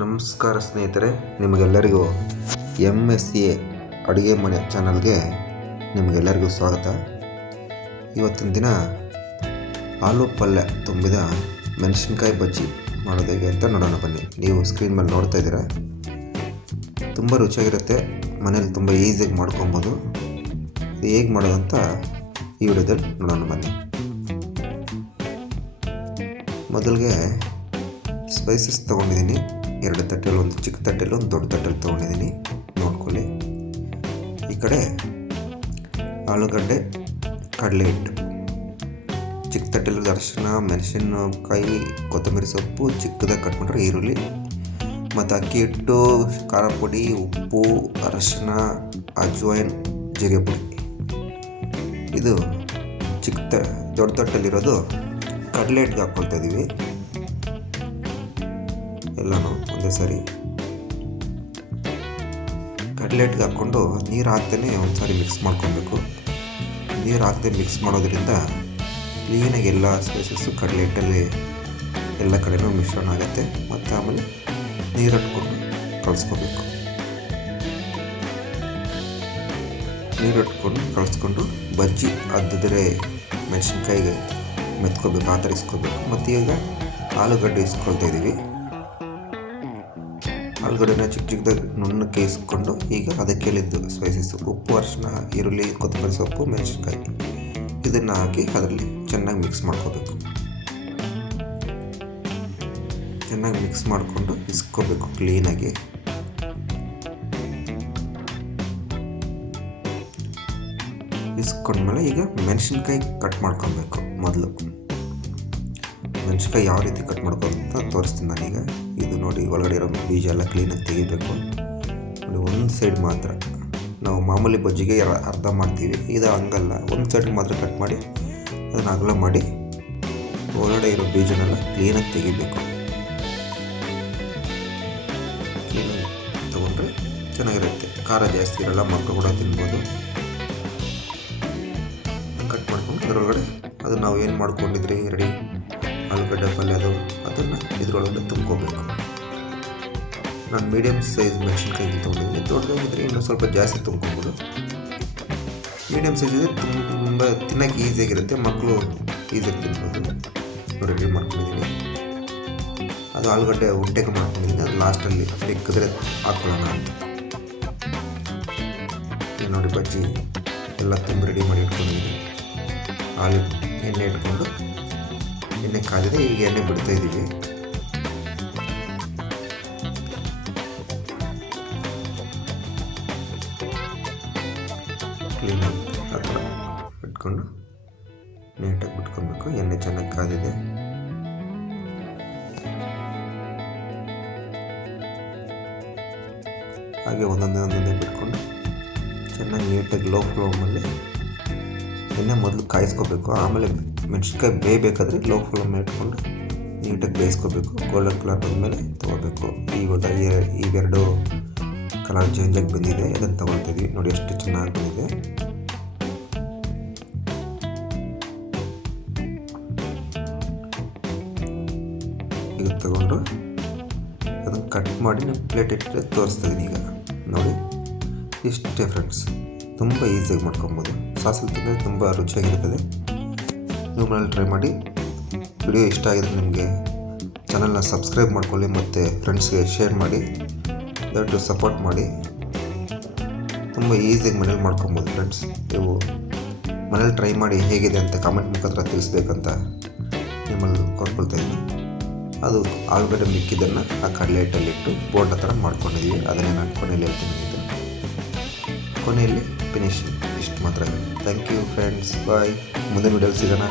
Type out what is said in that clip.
ನಮಸ್ಕಾರ ಸ್ನೇಹಿತರೆ, ನಿಮಗೆಲ್ಲರಿಗೂ MSA ಅಡುಗೆ ಮನೆ ಚಾನಲ್ಗೆ ನಿಮಗೆಲ್ಲರಿಗೂ ಸ್ವಾಗತ. ಇವತ್ತಿನ ದಿನ ಆಲೂ ಪಲ್ಯ ತುಂಬಿದ ಮೆಣಸಿನ್ಕಾಯಿ ಬಜ್ಜಿ ಮಾಡೋದು ಹೇಗೆ ಅಂತ ನೋಡೋಣ ಬನ್ನಿ. ನೀವು ಸ್ಕ್ರೀನ್ ಮೇಲೆ ನೋಡ್ತಾ ಇದ್ದೀರಾ. ತುಂಬ ರುಚಿಯಾಗಿರುತ್ತೆ, ಮನೇಲಿ ತುಂಬ ಈಸಿಯಾಗಿ ಮಾಡ್ಕೊಬೋದು. ಇದು ಹೇಗೆ ಮಾಡೋದಂತ ಈ ವಿಡಿಯೋದಲ್ಲಿ ನೋಡೋಣ ಬನ್ನಿ. ಮೊದಲಿಗೆ ಸ್ಪೈಸಸ್ ತೊಗೊಂಡಿದ್ದೀನಿ. 2 ತಟ್ಟೆಯಲ್ಲಿ, ಒಂದು ಚಿಕ್ಕ ತಟ್ಟೆಯಲ್ಲಿ ಒಂದು ದೊಡ್ಡ ತಟ್ಟೆಯಲ್ಲಿ ತೊಗೊಂಡಿದ್ದೀನಿ, ನೋಡ್ಕೊಳ್ಳಿ. ಈ ಕಡೆ ಆಲೂಗಡ್ಡೆ, ಕಡಲೆ ಹಿಟ್ಟು, ಚಿಕ್ಕ ತಟ್ಟೆಯಲ್ಲಿ ಅರಿಶಿನ, ಮೆಣಸಿನಕಾಯಿ, ಕೊತ್ತಂಬರಿ ಸೊಪ್ಪು, ಚಿಕ್ಕದಾಗಿ ಕಟ್ ಮಾಡಿರೋ ಈರುಳ್ಳಿ ಮತ್ತು ಅಕ್ಕಿ ಹಿಟ್ಟು, ಖಾರ ಪುಡಿ, ಉಪ್ಪು, ಅರಿಶಿನ, ಅಜ್ವೈನ್, ಜೀರಿಗೆ ಪುಡಿ. ಇದು ದೊಡ್ಡ ತಟ್ಟೆಯಲ್ಲಿರೋದು ಕಡಲೆ ಹಿಟ್ಟಿಗೆ ಹಾಕ್ಕೊಳ್ತಾ ಇದ್ದೀವಿ. ಎಲ್ಲನೂ ಒಂದೇ ಸಾರಿ ಕಡಲೆ ಹಿಟ್ಟಿಗೆ ಹಾಕ್ಕೊಂಡು ನೀರು ಹಾಕ್ದೇ ಒಂದು ಸಾರಿ ಮಿಕ್ಸ್ ಮಾಡ್ಕೊಬೇಕು. ನೀರು ಹಾಕ್ದೆ ಮಿಕ್ಸ್ ಮಾಡೋದ್ರಿಂದ ಕ್ಲೀನಾಗಿ ಎಲ್ಲ ಸ್ಪೈಸಸ್ಸು ಕಡಲೆ ಹಿಟ್ಟಲ್ಲಿ ಎಲ್ಲ ಕಡೆನೂ ಮಿಶ್ರಣ ಆಗುತ್ತೆ. ಮತ್ತು ಆಮೇಲೆ ನೀರು ಹಟ್ಕೊಂಡು ಕಳಿಸ್ಕೋಬೇಕು. ನೀರು ಹಟ್ಕೊಂಡು ಕಳಿಸ್ಕೊಂಡು ಬಜ್ಜಿ ಅದ್ದಿದ್ರೆ ಮೆಣಸಿನ್ಕಾಯಿಗೆ ಮೆತ್ಕೋಬೇಕು, ಆ ಥರ ಇಸ್ಕೋಬೇಕು. ಮತ್ತು ಈಗ ಆಲೂಗಡ್ಡೆ ಇಸ್ಕೊಳ್ತಾ ಇದ್ದೀವಿ. ಆಲೂಗಡ್ಡೆನ ಚಿಕ್ಕ ಚಿಕ್ಕದಾಗಿ ನುಣ್ಣಕ್ಕೆ ಇಸ್ಕೊಂಡು ಈಗ ಅದಕ್ಕೆ ಹೇಳಿದ್ದು ಸ್ಪೈಸಸ್ಸು ಉಪ್ಪು, ಅರಿಶಿನ, ಈರುಳ್ಳಿ, ಕೊತ್ತಂಬರಿ ಸೊಪ್ಪು, ಮೆಣಸಿನ್ಕಾಯಿ ಇದನ್ನು ಹಾಕಿ ಅದರಲ್ಲಿ ಚೆನ್ನಾಗಿ ಮಿಕ್ಸ್ ಮಾಡ್ಕೋಬೇಕು. ಚೆನ್ನಾಗಿ ಮಿಕ್ಸ್ ಮಾಡಿಕೊಂಡು ಇಸ್ಕೋಬೇಕು ಕ್ಲೀನಾಗಿ. ಇಸ್ಕೊಂಡ್ಮೇಲೆ ಈಗ ಮೆಣಸಿನ್ಕಾಯಿ ಕಟ್ ಮಾಡ್ಕೊಬೇಕು. ಮೊದಲು ಮೆಣಸಿನ್ಕಾಯಿ ಯಾವ ರೀತಿ ಕಟ್ ಮಾಡ್ಕೊಂಡು ಅಂತ ತೋರಿಸ್ತೀನಿ ನಾನೀಗ. ಇದು ನೋಡಿ, ಒಳಗಡೆ ಇರೋ ಬೀಜ ಎಲ್ಲ ಕ್ಲೀನಾಗಿ ತೆಗಿಬೇಕು. ನೋಡಿ, ಒಂದು ಸೈಡ್ ಮಾತ್ರ. ನಾವು ಮಾಮೂಲಿ ಬಜ್ಜಿಗೆ ಅರ್ಧ ಮಾಡ್ತೀವಿ, ಇದು ಹಂಗಲ್ಲ. ಒಂದು ಸೈಡ್ಗೆ ಮಾತ್ರ ಕಟ್ ಮಾಡಿ ಅದನ್ನು ಅಗಲ ಮಾಡಿ ಒಳಗಡೆ ಇರೋ ಬೀಜನೆಲ್ಲ ಕ್ಲೀನಾಗಿ ತೆಗಿಬೇಕು. ಕ್ಲೀನಾಗಿ ತೊಗೊಂಡ್ರೆ ಚೆನ್ನಾಗಿರುತ್ತೆ. ಖಾರ ಜಾಸ್ತಿ ಇರೋಲ್ಲ, ಮಕ್ಕಳು ಕೂಡ ತಿನ್ಬೋದು. ಕಟ್ ಮಾಡ್ಕೊಂಡು ಅದರೊಳಗಡೆ ಅದು ನಾವು ಏನು ಮಾಡ್ಕೊಂಡಿದ್ರಿ ರೆಡಿ ಆಲೂಗಡ್ಡೆ ಪಲ್ಯ ಅದನ್ನು ಇದ್ರೊಳಗಡೆ ತುಂಬ್ಕೋಬೇಕು. ನಾನು ಮೀಡಿಯಮ್ ಸೈಜ್ ಮೆಣಸಿನ್ಕಾಯಿ ತೊಗೊಂಡಿದ್ದೀನಿ. ದೊಡ್ಡದಾಗಿದ್ದರೆ ಇನ್ನೂ ಸ್ವಲ್ಪ ಜಾಸ್ತಿ ತುಂಬ್ಕೊಬೋದು. ಮೀಡಿಯಮ್ ಸೈಜ್ ಇದ್ದರೆ ತುಂಬ ತಿನ್ನೋಕ್ಕೆ ಈಸಿಯಾಗಿರುತ್ತೆ, ಮಕ್ಕಳು ಈಸಿಯಾಗಿ ತಿನ್ಬೋದು. ನೋಡಿ, ರೆಡಿ ಮಾಡ್ಕೊಂಡಿದ್ದೀನಿ. ಅದು ಆಲೂಗಡ್ಡೆ ಉಂಟೆಗೆ ಮಾಡ್ಕೊಂಡಿದ್ದೀನಿ. ಅದು ಲಾಸ್ಟಲ್ಲಿ ಬೇಕಿದ್ರೆ ಹಾಕ್ಕೊಳ್ಳೋಣ ಅಂತ. ನೋಡಿ, ಬಜ್ಜಿ ಎಲ್ಲ ತುಂಬ ರೆಡಿ ಮಾಡಿ ಇಟ್ಕೊಂಡಿದ್ದೀನಿ. ಎಣ್ಣೆ ಇಟ್ಕೊಂಡು ಎಣ್ಣೆ ಕಾದಿದೆ, ಈಗ ಎಣ್ಣೆ ಬಿಡ್ತಾ ಇದ್ದೀವಿ. ಕ್ಲೀನಾಗಿ ಆ ಥರ ಬಿಟ್ಕೊಂಡು ನೀಟಾಗಿ ಬಿಟ್ಕೊಬೇಕು. ಎಣ್ಣೆ ಚೆನ್ನಾಗಿ ಕಾದಿದೆ. ಹಾಗೆ ಒಂದೊಂದೇ ಬಿಟ್ಕೊಂಡು ಚೆನ್ನಾಗಿ ನೀಟಾಗಿ ಲೋ ಫ್ಲೇಮಲ್ಲಿ ಎಣ್ಣೆ ಮೊದಲು ಕಾಯಿಸ್ಕೋಬೇಕು. ಆಮೇಲೆ ಮೆಣಸಿನ್ಕಾಯಿ ಬೇಯಬೇಕಾದ್ರೆ ಲೋ ಫ್ಲೇಮ್ ಇಟ್ಕೊಂಡು ನೀಟಾಗಿ ಬೇಯಿಸ್ಕೋಬೇಕು. ಗೋಲ್ಡನ್ ಕಲರ್ ಬಂದಮೇಲೆ ತೊಗೋಬೇಕು. ಈಗೆರಡು ಕಲರ್ ಚೇಂಜಾಗಿ ಬಂದಿದೆ, ಅದನ್ನು ತೊಗೊಳ್ತಿದ್ವಿ. ನೋಡಿ ಎಷ್ಟು ಚೆನ್ನಾಗಿ ಬಂದಿದೆ. ಈಗ ತಗೊಂಡು ಅದನ್ನು ಕಟ್ ಮಾಡಿ ನಾನು ಪ್ಲೇಟ್ ಇಟ್ಟರೆ ತೋರಿಸ್ತಾ ಇದ್ದೀನಿ. ಈಗ ನೋಡಿ, ಇಷ್ಟೇ ಫ್ರೆಂಡ್ಸ್. ತುಂಬ ಈಸಿಯಾಗಿ ಮಾಡ್ಕೊಬೋದು. ಸಾಸಲ್ಲಿ ತಿಂದರೆ ತುಂಬ ರುಚಿಯಾಗಿರ್ತದೆ. ನೀವು ಮನೇಲಿ ಟ್ರೈ ಮಾಡಿ. ವಿಡಿಯೋ ಇಷ್ಟ ಆಗಿದ್ರೆ ನಿಮಗೆ ಚಾನಲ್ನ ಸಬ್ಸ್ಕ್ರೈಬ್ ಮಾಡ್ಕೊಳ್ಳಿ ಮತ್ತು ಫ್ರೆಂಡ್ಸ್ಗೆ ಶೇರ್ ಮಾಡಿ. ದಯವಿಟ್ಟು ಸಪೋರ್ಟ್ ಮಾಡಿ. ತುಂಬ ಈಸಿಯಾಗಿ ಮನೇಲಿ ಮಾಡ್ಕೊಬೋದು ಫ್ರೆಂಡ್ಸ್. ನೀವು ಮನೇಲಿ ಟ್ರೈ ಮಾಡಿ ಹೇಗಿದೆ ಅಂತ ಕಾಮೆಂಟ್ ಮುಖಾಂತರ ತಿಳಿಸ್ಬೇಕಂತ ನಿಮ್ಮಲ್ಲಿ ಕೋರ್ಕೊಳ್ತಾ ಇದ್ದೀನಿ. ಅದು ಆಲೂಗಡ್ಡೆ ಮಿಕ್ಕಿದ್ದನ್ನು ಆ ಕಡಲೆ ಹಿಟ್ಟಲ್ಲಿಟ್ಟು ಬೋಂಡ ಥರ ಮಾಡ್ಕೊಂಡಿದ್ದೀವಿ. ಅದನ್ನೇ ನಾನು ಕೊನೆಯಲ್ಲಿ ಹೇಳ್ತೀನಿ. ಕೊನೆಯಲ್ಲಿ ಫಿನಿಶಿಂಗ್ ಇಷ್ಟು ಮಾತ್ರ. ಥ್ಯಾಂಕ್ ಯು ಫ್ರೆಂಡ್ಸ್, ಬಾಯ್. ಮುಂದಿನ ವಿಡಿಯೋಲಿ ಸಿಗೋಣ.